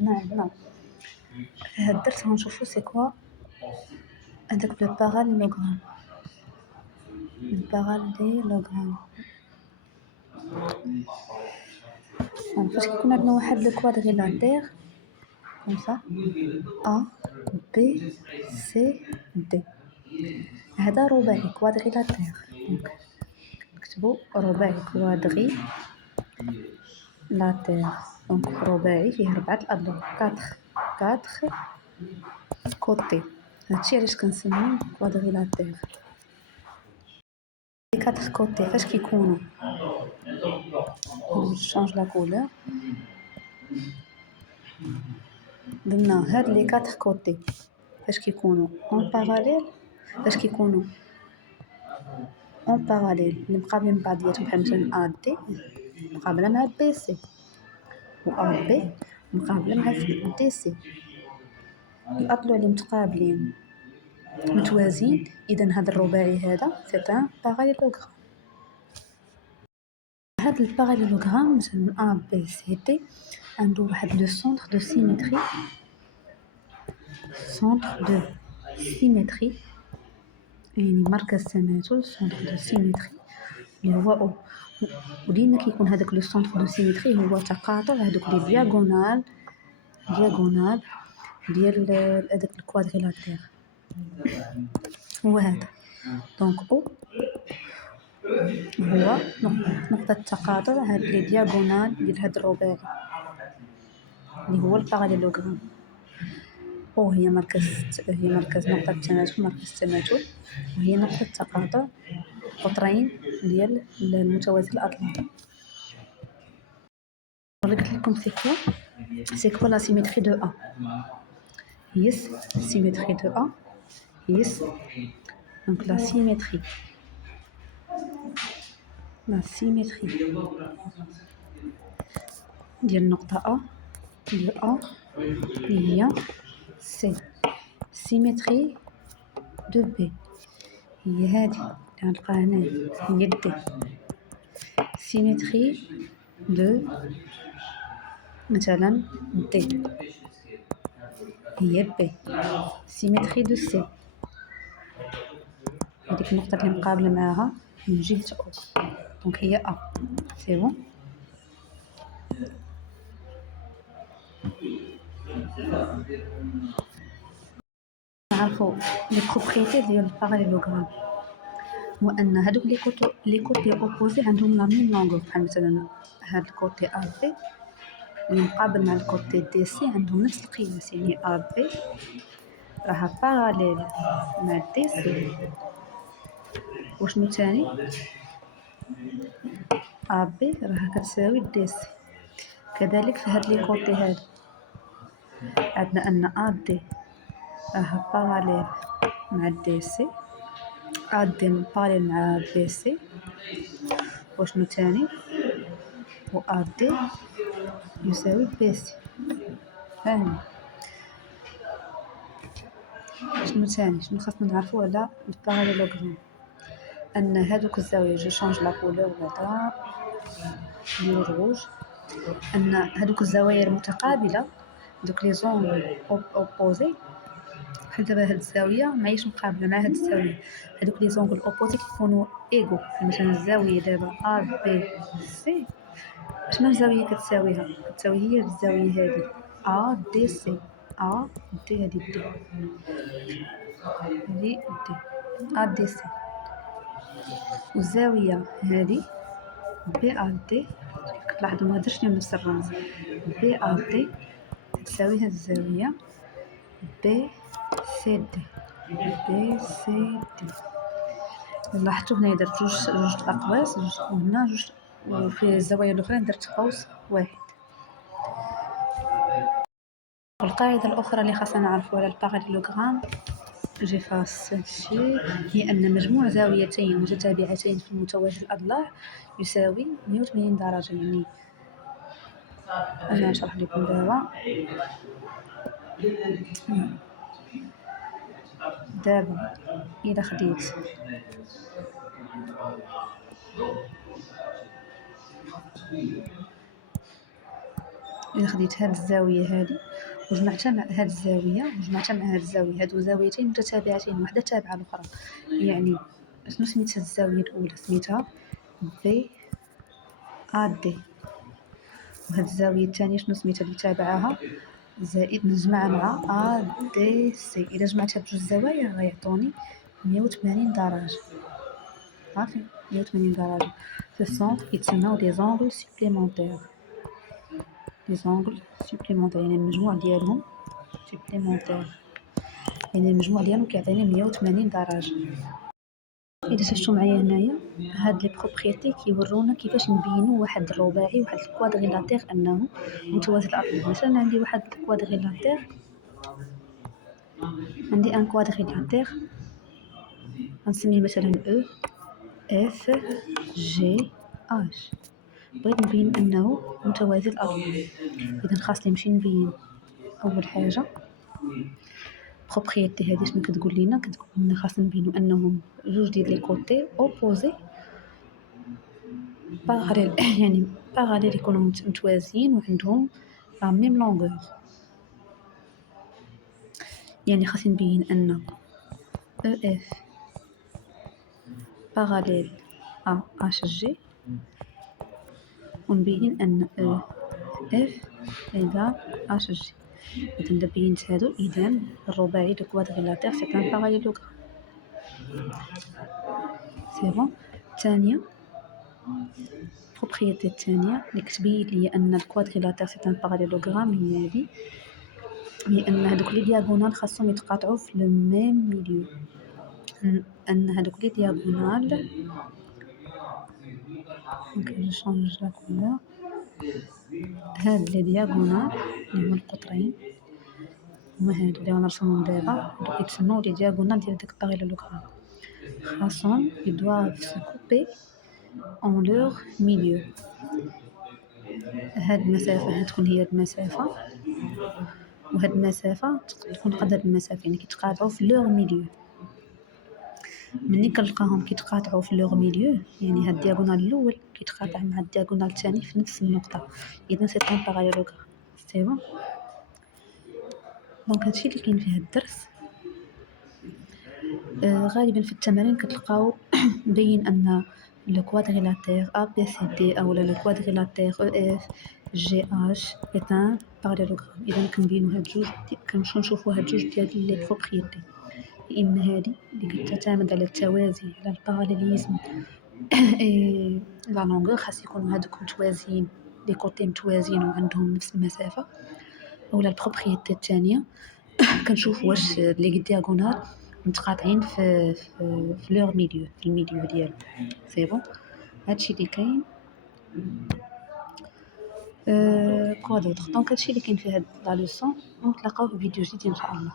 هنا عندنا في هاد الدرس غنشوفو سي كوا هداك لو باراليلوغرام. فاش كيكون عندنا واحد لو كوادريلاتير كوم سا A B C D، هذا رباعي كوادريلاتير. دونك نكتبو رباعي كوادريلاتير. دونك رباعي فيه 4 الأضلاع، 4 كوتي. هادشي علاش كنسميو كوادريلاتير. لي 4 كوتي فاش كيكونوا شونج لا كولور، قلنا هاد لي 4 كوتي فاش كيكونوا اون باراليل، اللي مقابلين بعضياتهم، بحال مثلا ا دي مقابله مع بي سي، و ا بي مقابله مع دي سي. الاضلاع اللي متقابلين متوازيين، اذا هذا الرباعي هذا سي ان باراليلوغرام. هذا الباراليلوغرام مثلا ا بي سي دي عنده واحد لو سونتر دو سيمتري، يعني مركز تماثل، سونتر دو سيمتري اللي هو او. وديما كيكون هذاك لو سونتر دو سيمتري هو تقاطع هذوك لي دياغونال ديال هذاك الكوادريلاتير، هو هذا. دونك او هو نقطة تقاطع هاد لي دياغونال ديال هاد الرباعي اللي هو الباراليلوغرام. او هي مركز نقطة التماثل، وهي نقطة تقاطع قطرين ديال المتوازي الأضلاع. قلت لكم سي كوا لا سيمتري دو ا. يس سيمتري دو ا يس. دونك لا سيمتري ديال النقطة ا هي سي. سيمتري دو بي هي هادي اللي غنلقاها هنايا، هي دي. سيمتري دو مثلا دي هي بي. سيمتري دو سي هذيك النقطة اللي مقابلة معاها من جهة او، دونك هي ا. سي بون. نعرفو لي بروبريتي ديال الباراليلوغرام، هو ان هادوك لي كوتي اوبوزي عندهم لا ميم لونغور. بحال مثلا هاد الكوتي ا بي اللي مقابل مع الكوتي دي سي عندهم نفس القياس، يعني ا بي راها باراليل مع دي سي. وشنو تاني؟ ا بي راها كتساوي دي سي. كذلك في هاد لي كوتي هادو عندنا ان ا دي راها باراليل مع دي سي، ا دي باراليل مع بي سي. وشنو تاني؟ و ا دي يساوي بي سي. فاهمين؟ شنو خاصنا نعرفو على الباراليلوغرام؟ ان هادوك الزاويه جو شونج لا كولور بعدا نديرو الروج، ان هادوك الزوايا المتقابله، دوك لي زونغ اوبوزي، بحال دابا هاد الزاويه ماهيش مقابله مع هاد الزاويه، هادوك لي زونغ اوبوزي كيكونوا ايغو. مثلا الزاويه دابا ا بي سي شنو الزاويه كتساويها؟ كتساوي هي الزاويه هادي ا دي سي. ا دي هادي دي ا دي سي، والزاويه هادي بي ا دي كتلاحظوا ما درتش نفس الرمز. بي ا دي تساوي هاد الزاويه بي سي دي. لاحظتوا هنا درت جوج اقواس، وهنا جوج، وفي الزوايا الاخرى درت قوس واحد. والقاعده الاخرى اللي خاصنا نعرفوا على الباراليلوغرام جي فاس هادشي هي ان مجموع زاويتين متتابعتين في متوازي الاضلاع يساوي 180 درجه. يعني انا نشرح لكم دابا الا خديت إذا خديت هاد الزاوية هادي وجمعتها مع هاد الزاوية وجمعتها مع هاد الزاوية، هادو زاويتين متتابعتين واحدة تابعة الأخرى، يعني شنو سميتها الزاوية الأولى؟ سميتها بي أ دي، وهاد الزاوية الثانية شنو سميتها اللي تابعاها؟ زائد نجمعها مع أ دي سي. إذا جمعتها بجوج زوايا غيعطوني 180 درجة. صافي 180 درجة. سو سون كيتسماو دي زونغل سوبليمونتير، دي زونغل سوبليمونتير يعني المجموع ديالهم سوبليمونتير، يعني المجموع ديالهم كيعطيني 180 درجة. إذا شفتو معايا هنايا هاد لي بروبريتي كيورونا كيفاش نبينو واحد الرباعي واحد الكوادريلاتير أنه متوازي الأطراف. مثلا عندي واحد الكوادريلاتير، عندي ان كوادريلاتير غنسميه مثلا او اف جي اش، بغيت نبين انه متوازي الأطراف. اذا خاصني نمشي نبين اول حاجه بروبريتي هذه شنو كتقول لنا؟ كتقول لنا خاصنا نبينو انهم جوج ديال لي كوتي اوبوزي باراليل يعني باراليل يكونوا متوازيين وعندهم لا ميم لونغور. يعني خاصني نبين ان او اف باراليل ا اش جي، ونبين ان او اف ايغال اش جي. إذا بينت هادو إذا الرباعي دو كوادريلاتير سي ان باراليلوغرام. سي بون. الثانية بروبريتي الثانية اللي كتبين لي أن الكوادريلاتير سي ان باراليلوغرام هي هادي، هي أن هادوك لي دياغونال خاصهم يتقاطعوا في لو ميم ميليو. أن هادوك لي دياغونال دونك جو شونج لا كولور، هاد لي دياغونال اللي هما القطرين هما هادو اللي غنرسمهم دابا، هادو كيتسموا لي دياغونال ديال داك الباراليلوغرام. خاصهم يدوار se couper en leur milieu. هاد المسافة تكون هي المسافة، وهاد المسافة تكون قد هاد المسافة، يعني كيتقاطعوا في لور ميليو. ملي كنلقاهم كيتقاطعوا في لور ميليو يعني هاد الدياغونال الأول كيتقاطع مع الدياغونال الثاني في نفس النقطة، إذا سي ان باراليلوغرام. سي بون. دونك هادشي اللي كاين في هاد الدرس. غالبا في التمارين كتلقاو مبين ان لو كوادريلاتير ا بي سي دي او لو كوادريلاتير او اف جي اش est un parallélogramme. اذا كنبينو هاد جوج كنمشيو نشوفو هاد جوج ديال لي بروبريتي، لان هادي اللي كتعتمد على التوازي على الباراليليزم اي لا لونغور خاص يكونوا هادوك متوازيين، لي كوتي متوازيين وعندهم نفس المسافه. اولا البروبريتي الثانيه كنشوف واش لي دياغونال متقاطعين في لور ميليو، في الميليو ديالو. سي بون. هادشي اللي كاين. كوا دوطخ. دونك هادشي اللي كاين في هاد لا لوسون، ونتلاقاو في فيديو جديد ان شاء الله.